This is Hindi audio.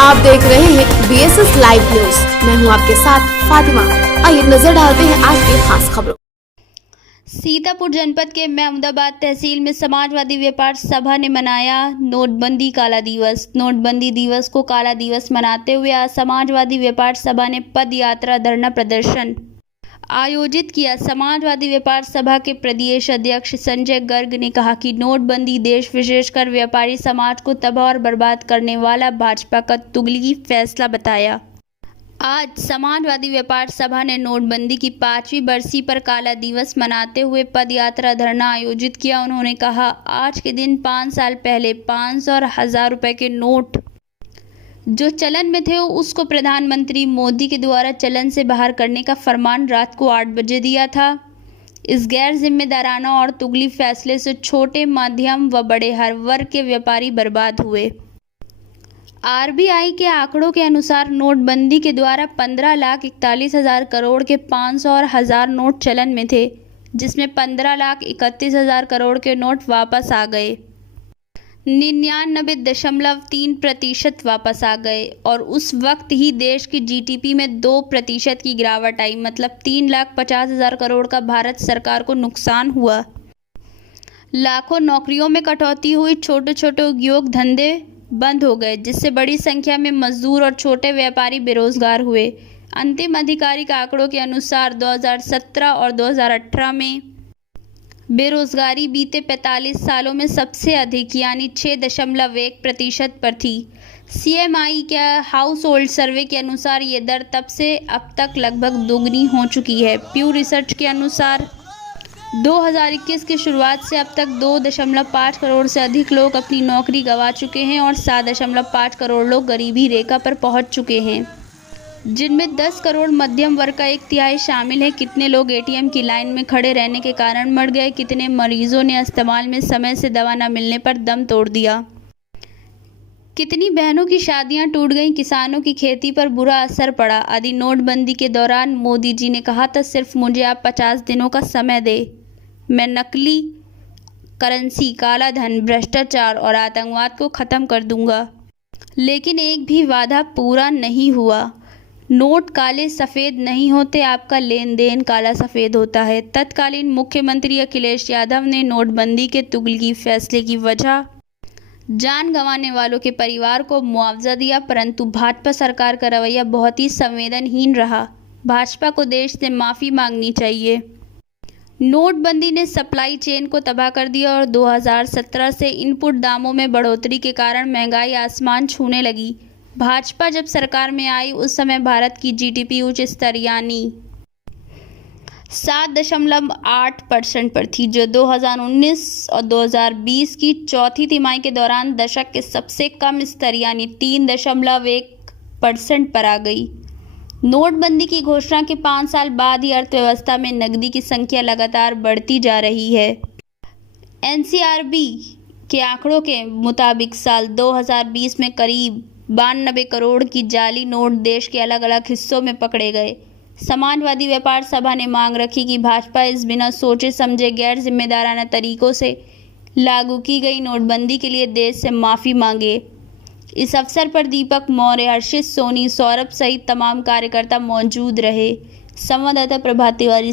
आप देख रहे हैं BSS लाइव न्यूज। मैं हूं आपके साथ फातिमा। आइए नजर डालते हैं आज की खास खबरों। सीतापुर जनपद के महमूदाबाद तहसील में समाजवादी व्यापार सभा ने मनाया नोटबंदी काला दिवस। नोटबंदी दिवस को काला दिवस मनाते हुए आज समाजवादी व्यापार सभा ने पद यात्रा धरना प्रदर्शन आयोजित किया। समाजवादी व्यापार सभा के प्रदेश अध्यक्ष संजय गर्ग ने कहा कि नोटबंदी देश विशेषकर व्यापारी समाज को तबाह और बर्बाद करने वाला भाजपा का तुगलकी फैसला बताया। आज समाजवादी व्यापार सभा ने नोटबंदी की 5वीं बरसी पर काला दिवस मनाते हुए पद यात्रा धरना आयोजित किया। उन्होंने कहा, आज के दिन 5 साल पहले 500 और 1000 रुपए के नोट जो चलन में थे उसको प्रधानमंत्री मोदी के द्वारा चलन से बाहर करने का फरमान रात को 8 बजे दिया था। इस गैर जिम्मेदाराना और तुगली फैसले से छोटे, मध्यम व बड़े हर वर्ग के व्यापारी बर्बाद हुए। RBI के आंकड़ों के अनुसार नोटबंदी के द्वारा 15,41,000 करोड़ के 500 और 1000 नोट चलन में थे, जिसमें 15,31,000 करोड़ के नोट वापस आ गए। 99.3% वापस आ गए और उस वक्त ही देश की GDP में 2% की गिरावट आई, मतलब 3,50,000 करोड़ का भारत सरकार को नुकसान हुआ। लाखों नौकरियों में कटौती हुई, छोटे छोटे उद्योग धंधे बंद हो गए, जिससे बड़ी संख्या में मजदूर और छोटे व्यापारी बेरोजगार हुए। अंतिम आधिकारिक आंकड़ों के अनुसार 2017 और 2018 में बेरोजगारी बीते 45 सालों में सबसे अधिक यानी 6.1% पर थी। CMI के हाउस होल्ड सर्वे के अनुसार ये दर तब से अब तक लगभग दोगुनी हो चुकी है। प्यू रिसर्च के अनुसार 2021 की शुरुआत से अब तक 2.5 करोड़ से अधिक लोग अपनी नौकरी गंवा चुके हैं और 7.5 करोड़ लोग गरीबी रेखा पर पहुंच चुके हैं, जिनमें 10 करोड़ मध्यम वर्ग का 1/3 शामिल है। कितने लोग ATM की लाइन में खड़े रहने के कारण मर गए, कितने मरीजों ने अस्पताल में समय से दवा न मिलने पर दम तोड़ दिया, कितनी बहनों की शादियां टूट गईं, किसानों की खेती पर बुरा असर पड़ा आदि। नोटबंदी के दौरान मोदी जी ने कहा था, सिर्फ मुझे आप 50 दिनों का समय दे, मैं नकली करेंसी, काला धन, भ्रष्टाचार और आतंकवाद को खत्म कर दूंगा। लेकिन एक भी वादा पूरा नहीं हुआ। नोट काले सफ़ेद नहीं होते, आपका लेन देन काला सफ़ेद होता है। तत्कालीन मुख्यमंत्री अखिलेश यादव ने नोटबंदी के तुगलकी फैसले की वजह जान गंवाने वालों के परिवार को मुआवजा दिया, परंतु भाजपा सरकार का रवैया बहुत ही संवेदनहीन रहा। भाजपा को देश से माफ़ी मांगनी चाहिए। नोटबंदी ने सप्लाई चेन को तबाह कर दिया और 2017 से इनपुट दामों में बढ़ोतरी के कारण महंगाई आसमान छूने लगी। भाजपा जब सरकार में आई उस समय भारत की GDP उच्च स्तर यानी 7.8% पर थी, जो 2019 और 2020 की चौथी तिमाही के दौरान दशक के सबसे कम स्तर यानी 3.1% पर आ गई। नोटबंदी की घोषणा के 5 साल बाद ही अर्थव्यवस्था में नकदी की संख्या लगातार बढ़ती जा रही है। NCRB के आंकड़ों के मुताबिक साल 2020 में करीब 92 करोड़ की जाली नोट देश के अलग अलग हिस्सों में पकड़े गए। समाजवादी व्यापार सभा ने मांग रखी कि भाजपा इस बिना सोचे समझे गैर जिम्मेदाराना तरीकों से लागू की गई नोटबंदी के लिए देश से माफ़ी मांगे। इस अवसर पर दीपक मौर्य, हर्षित सोनी, सौरभ सहित तमाम कार्यकर्ता मौजूद रहे। संवाददाता प्रभात तिवारी।